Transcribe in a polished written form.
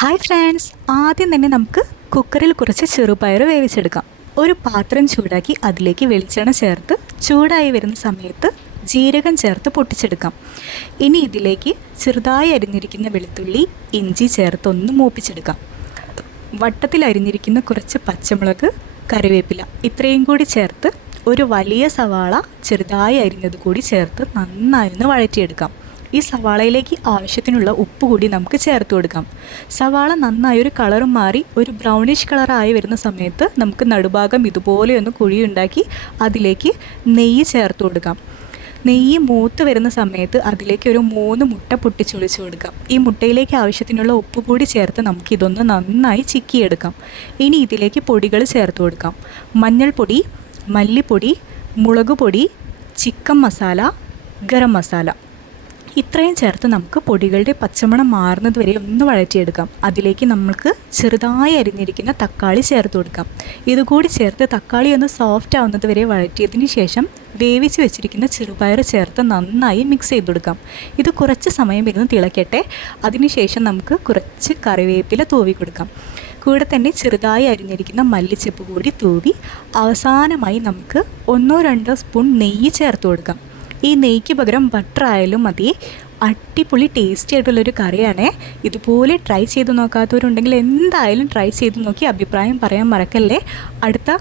Hi friends, ആദ്യം തന്നെ നമുക്ക് കുക്കറിൽ കുറച്ച് ചെറുപയർ വേവിച്ചെടുക്കാം. ഒരു പാത്രം ചൂടാക്കി അതിലേക്ക് വെളിച്ചെണ്ണ ചേർത്ത് ചൂടായി വരുന്ന സമയത്ത് ജീരകം ചേർത്ത് പൊട്ടിച്ചെടുക്കാം. ഇനി ഇതിലേക്ക് ചെറുതായി അരിഞ്ഞിരിക്കുന്ന വെളുത്തുള്ളി, ഇഞ്ചി ചേർത്ത് ഒന്ന് മൂപ്പിച്ചെടുക്കാം. വട്ടത്തിൽ അരിഞ്ഞിരിക്കുന്ന കുറച്ച് പച്ചമുളക്, കറിവേപ്പില ഇത്രയും കൂടി ചേർത്ത് ഒരു വലിയ സവാള ചെറുതായി അരിഞ്ഞത് കൂടി ചേർത്ത് നന്നായി ഒന്ന് വഴറ്റിയെടുക്കാം. ഈ സവാളയിലേക്ക് ആവശ്യത്തിനുള്ള ഉപ്പ് കൂടി നമുക്ക് ചേർത്ത് കൊടുക്കാം. സവാള നന്നായി ഒരു കളർ മാറി ഒരു ബ്രൗണിഷ് കളറായി വരുന്ന സമയത്ത് നമുക്ക് നടുഭാഗം ഇതുപോലെ ഒന്ന് കുഴിയുണ്ടാക്കി അതിലേക്ക് നെയ്യ് ചേർത്ത് കൊടുക്കാം. നെയ്യ് മൂത്ത് വരുന്ന സമയത്ത് അതിലേക്ക് ഒരു 3 മുട്ട പൊട്ടിച്ചൊഴിച്ച് കൊടുക്കാം. ഈ മുട്ടയിലേക്ക് ആവശ്യത്തിനുള്ള ഉപ്പ് കൂടി ചേർത്ത് നമുക്കിതൊന്ന് നന്നായി ചിക്കിയെടുക്കാം. ഇനി ഇതിലേക്ക് പൊടികൾ ചേർത്ത് കൊടുക്കാം. മഞ്ഞൾപ്പൊടി, മല്ലിപ്പൊടി, മുളക് പൊടി, ചിക്കൻ മസാല, ഗരം മസാല ഇത്രയും ചേർത്ത് നമുക്ക് പൊടികളുടെ പച്ചമണം മാറുന്നത് വരെ ഒന്ന് വഴറ്റിയെടുക്കാം. അതിലേക്ക് നമുക്ക് ചെറുതായി അരിഞ്ഞിരിക്കുന്ന തക്കാളി ചേർത്ത് കൊടുക്കാം. ഇതുകൂടി ചേർത്ത് തക്കാളി ഒന്ന് സോഫ്റ്റ് ആവുന്നത് വരെ വഴറ്റിയതിന് ശേഷം വേവിച്ച് വെച്ചിരിക്കുന്ന ചെറുപയർ ചേർത്ത് നന്നായി മിക്സ് ചെയ്ത് കൊടുക്കാം. ഇത് കുറച്ച് സമയം ഇരുന്ന് തിളക്കട്ടെ. അതിനുശേഷം നമുക്ക് കുറച്ച് കറിവേപ്പില തൂവി കൊടുക്കാം. കൂടെ തന്നെ ചെറുതായി അരിഞ്ഞിരിക്കുന്ന മല്ലിച്ചപ്പ് കൂടി തൂവി അവസാനമായി നമുക്ക് 1-2 സ്പൂൺ നെയ്യ് ചേർത്ത് കൊടുക്കാം. ഈ നെയ്ക്ക് പകരം ബട്ടർ ആയാലും മതി. അടിപൊളി ടേസ്റ്റി ആയിട്ടുള്ളൊരു കറിയാണേ. ഇതുപോലെ ട്രൈ ചെയ്ത് നോക്കാത്തവരുണ്ടെങ്കിൽ എന്തായാലും ട്രൈ ചെയ്ത് നോക്കി അഭിപ്രായം പറയാൻ മറക്കല്ലേ. അടുത്ത